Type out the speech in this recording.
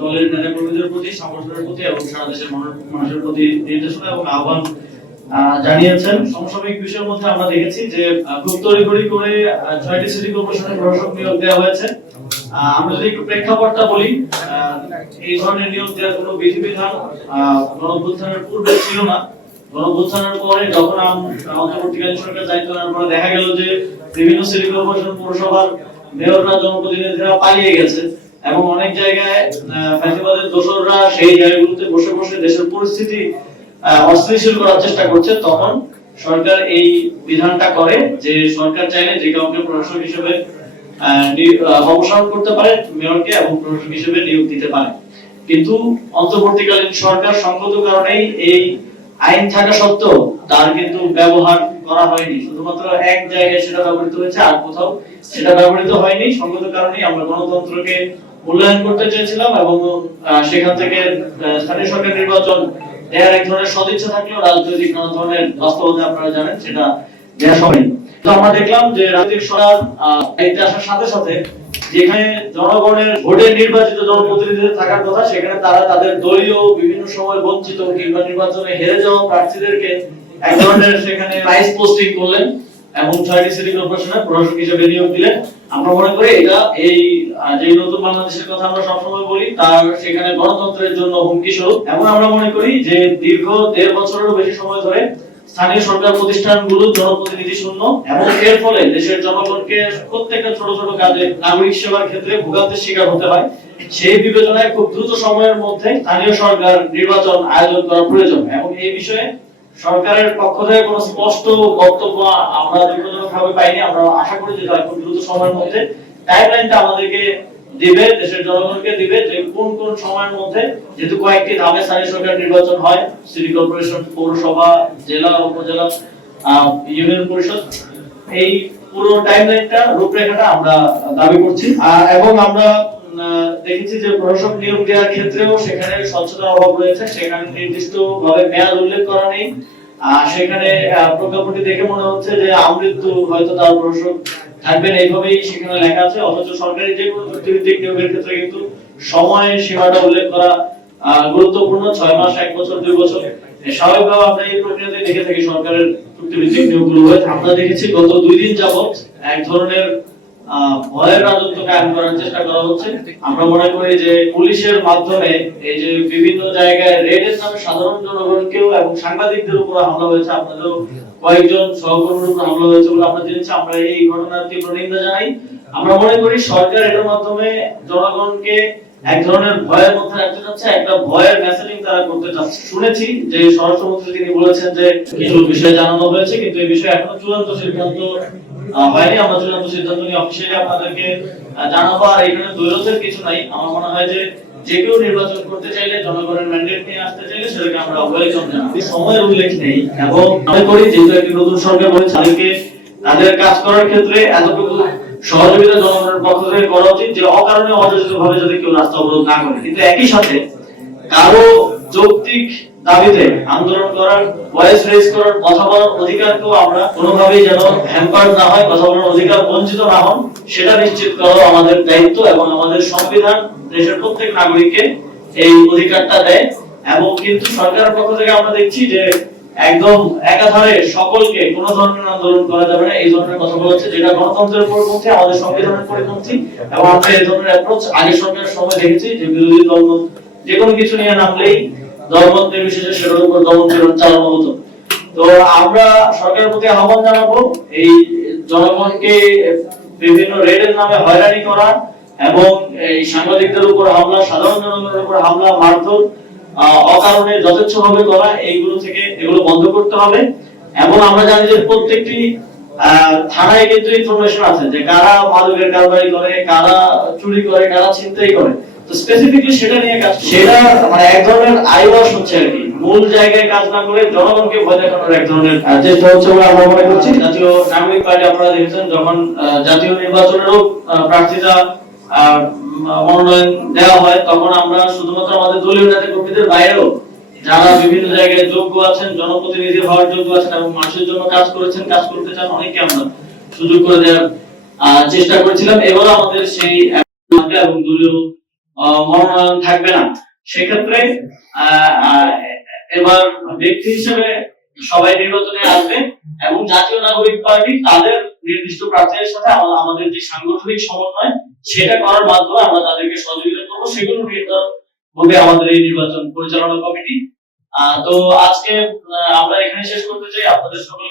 দলের নেতাকর্মীদের প্রতি, সংগঠনের প্রতি এবং সারা দেশের মানুষের প্রতি নির্দেশনা এবং আহ্বান জানিয়েছেন। সমসাময়িক বিষয়ের মধ্যে আমরা দেখেছি যে গ্রুপ তৈরি করে ৬টি সিটি কর্পোরেশনের প্রশাসক নিয়োগ দেওয়া হয়েছে। আমরা যদি একটু প্রেক্ষাপটটা বলি, এই ধরনের নিয়োগ দেওয়ার কোনো বিধিবিধান গণঅভ্যুত্থানের পূর্বে ছিল না। গণঅভ্যুত্থানের পরে যখন অন্তর্বর্তীকালীন সরকার দায়িত্ব নেওয়ার পরে দেখা গেল যে বিভিন্ন সিটি কর্পোরেশন, পৌরসভার মেয়ররা, জনপ্রতিনিধিরা পালিয়ে গেছে এবং অনেক জায়গায় ফ্যাসিবাদের দোসররা সেই জায়গাগুলোতে বসে বসে দেশের পরিস্থিতি অস্থিতিশীল করার চেষ্টা করছে। তখন সরকার এই বিধানটা করে যে সরকার চাইলে যে কাউকে প্রশাসক হিসেবে অবসর করতে পারে, মেয়রকে, এবং প্রশাসক হিসেবে নিয়োগ দিতে পারে। কিন্তু অন্তর্বর্তীকালীন সরকার সঙ্গত কারণেই এই আইন থাকা সত্ত্বেও তার কিন্তু ব্যবহার করা হয়নি। শুধুমাত্র এক জায়গায় সেটা ব্যবহৃত হয়েছে, আর কোথাও সেটা ব্যবহৃত হয়নি। সঙ্গত কারণেই আমরা গণতন্ত্রকে মূল্যায়ন করতে চেয়েছিলাম এবং সেখান থেকে স্থানীয় সরকার নির্বাচন এর এক ধরনের সদিচ্ছা থাকলেও রাজনৈতিক কোন ধরনের বাস্তবতা আপনারা জানেন সেটা দেয়া সম্ভব। তো আমরা দেখলাম যে রাজনৈতিক সরকার দায়িত্বে আসার সাথে সাথে যেখানে জনগণের ভোটে নির্বাচিত জনপ্রতিনিধিদের থাকার কথা, সেখানে তারা তাদের দলীয় বিভিন্ন সময় বঞ্চিত কিংবা নির্বাচনে হেরে যাওয়া প্রার্থীদেরকে এক ধরনের সেখানে প্রাইস পোস্টিং করলেন এবং ৬টি সিটি কর্পোরেশনের প্রশাসক হিসেবে নিয়োগ দিলেন। আমরা মনে করি এটা এই যে নতুন বাংলাদেশের কথা আমরা সবসময় বলি, তার সেখানে গণতন্ত্রের জন্য হুমকি স্বরূপ। এবং আমরা মনে করি যে দীর্ঘ ১.৫ বছরেরও বেশি সময় ধরে স্থানীয় সরকার প্রতিষ্ঠানগুলো জনপ্রতিনিধি শূন্য এবং এর ফলে দেশের জনগণকে প্রত্যেকটা ছোট ছোট কাজে নাগরিক সেবার ক্ষেত্রে ভোগান্তির শিকার হতে হয়। সেই বিবেচনায় খুব দ্রুত সময়ের মধ্যে স্থানীয় সরকার নির্বাচন আয়োজন করা প্রয়োজন এবং এই বিষয়ে সরকারের পক্ষ থেকে কোনো স্পষ্ট বক্তব্য আমরা দুঃখজনকভাবে পাইনি। আমরা আশা করি যে তারা খুব দ্রুত সময়ের মধ্যে টাইমলাইনটা আমাদেরকে দিবে, দেশের জনগণকে দিবে যে কোন কোন সময়ের মধ্যে, যেহেতু কয়েকটি ধাপে স্থানীয় সরকার নির্বাচন হয়, সিটি কর্পোরেশন, পৌরসভা, জেলা, উপজেলা, ইউনিয়ন পরিষদ, এই পুরো টাইমলাইনটা, রূপরেখাটা আমরা দাবি করছি। এবং আমরা দেখেছি যে প্রশাসক নিয়োগ দেওয়ার ক্ষেত্রেও সেখানে স্বচ্ছতার অভাব রয়েছে। সেখানে নির্দিষ্ট ভাবে মেয়াদ উল্লেখ করা নেই। সেখানে প্রজ্ঞাপনটি দেখে মনে হচ্ছে যে আমৃত্যু হয়তো তার প্রশাসক থাকবেন, এইভাবেই সেখানে লেখা আছে। অথচ সরকারি যে কোনো চুক্তিভিত্তিক নিয়োগের ক্ষেত্রে কিন্তু সময় সীমাটা উল্লেখ করা গুরুত্বপূর্ণ। ৬ মাস, ১ বছর, ২ বছর, স্বাভাবিকভাবে আমরা এই প্রক্রিয়াতে দেখে থাকি সরকারের চুক্তিভিত্তিক নিয়োগগুলো হয়ে। আমরা দেখেছি গত ২ দিন যাবত এক ধরনের ভয়ের রাজত্ব কায়েম করার চেষ্টা করা হচ্ছে। আমরা মনে করি যে পুলিশের মাধ্যমে এই যে বিভিন্ন জায়গায় রেডের নামে সাধারণ জনগণকেও এবং সাংবাদিকদের উপর হামলা হয়েছে, আপনাদেরও কয়েকজন সহকর্মীর উপর হামলা হয়েছে বলে আমরা জেনেছি। আমরা এই ঘটনার তীব্র নিন্দা জানাই। আমরা মনে করি সরকার এটার মাধ্যমে জনগণকে এক ধরনের ভয়ের মধ্যে রাখতে চাচ্ছে, একটা ভয়ের মেসেজিং তারা করতে চাচ্ছে। শুনেছি যে স্বরাষ্ট্রমন্ত্রী তিনি বলেছেন যে কিছু বিষয় জানানো হয়েছে, কিন্তু এই বিষয়ে এখনো চূড়ান্ত সিদ্ধান্ত হয়নি। আমরা চূড়ান্ত সিদ্ধান্ত নিয়ে অফিসিয়ালি আপনাদেরকে জানাবো। আর এখানে দৈরথের কিছু নাই। আমার মনে হয় যে যে কেউ নির্বাচন করতে চাইলে, জনগণের ম্যান্ডেট নিয়ে আসতে চাইলে সেটাকে আমরা ওয়েলকাম জানাই। সময়ের উল্লেখ নেই এবং মনে করি যেহেতু একটি নতুন সরকার বলে তাদেরকে তাদের কাজ করার ক্ষেত্রে এতটুকু সহযোগিতা জনগণের পক্ষ থেকে করা উচিত যে অকারণে অযাচিত ভাবে যদি কেউ রাস্তা অবরোধ না করে। কিন্তু একই সাথে কারো যৌক্তিক দাবিতে আন্দোলন করার, ভয়েস রেজ করার, কথা বলার অধিকারকেও আমরা কোনোভাবেই যেন হ্যাম্পার না হয়, কথা বলার অধিকার বঞ্চিত না হন, সেটা নিশ্চিত করা আমাদের দায়িত্ব। এবং আমাদের সংবিধান দেশের প্রত্যেক নাগরিককে এই অধিকারটা দেয়। এবং কিন্তু সরকারের পক্ষ থেকে আমরা দেখছি যে একদম একাধারে সকলকে কোনো ধরনের আন্দোলন করা যাবে না, এই ধরনের কথা বলা হচ্ছে, যেটা গণতন্ত্রের পরিপন্থী, আমাদের সংবিধানের পরিপন্থী। এবং আমরা এই ধরনের অ্যাপ্রোচ আগে সরকারের সময় দেখেছি যে বিরোধী দল যে কোনো কিছু নিয়ে নামলেই দলমত নির্বিশেষে সেটার উপর দমন পীড়ন চালানো হতো। তো আমরা সরকারের প্রতি আহ্বান জানাবো এই জনগণকে বিভিন্ন রেডের নামে হয়রানি করা এবং এই সাংবাদিকদের উপর হামলা, সাধারণ জনগণের উপর হামলা, মারধর অকারণে যথেচ্ছভাবে করা, এগুলো বন্ধ করতে হবে। এবং আমরা জানি যে প্রত্যেকটি থানায় কিন্তু ইনফরমেশন আছে যে কারা মাদকের কারবারি করে, কারা চুরি করে, কারা ছিনতাই করে। তো স্পেসিফিকলি সেটা নিয়ে কাজ, সেটা মানে এক ধরনের আইওয়াশ হচ্ছে আর কি। মূল জায়গায় কাজ না করে জনগণকে ভয় দেখানোর এক ধরনের চেষ্টা হচ্ছে বলে আমরা মনে করছি। জাতীয় নাগরিক পার্টি আপনারা দেখেছেন যখন জাতীয় নির্বাচনেরও প্রার্থীরা মনোনয়ন দেওয়া হয়, তখন আমরা শুধুমাত্র আমাদের দলীয় নেতা কর্মীদের বাইরেও যারা বিভিন্ন জায়গায় যোগ্য আছেন, জনপ্রতিনিধি হওয়ার যোগ্য আছেন এবং মানুষের জন্য কাজ করেছেন, কাজ করতে চান, অনেককে আমরা সুযোগ করে দেওয়ার চেষ্টা করেছিলাম। এবারও আমাদের সেই এবং দলীয় মনোনয়ন থাকবে না। সেক্ষেত্রে আহ, আহ, এবার ব্যক্তি হিসেবে সবাই নির্বাচনে আসবে এবং জাতীয় নাগরিক পার্টি তাদের নির্দিষ্ট প্রার্থীদের সাথে আমাদের যে সাংগঠনিক সমন্বয় সেটা করার মাধ্যমে আমরা তাদেরকে সহযোগিতা করবো, সেগুলো নির্ধারণ হবে আমাদের এই নির্বাচন পরিচালনা কমিটি। তো আজকে আমরা এখানে শেষ করতে চাই। আপনাদের সকল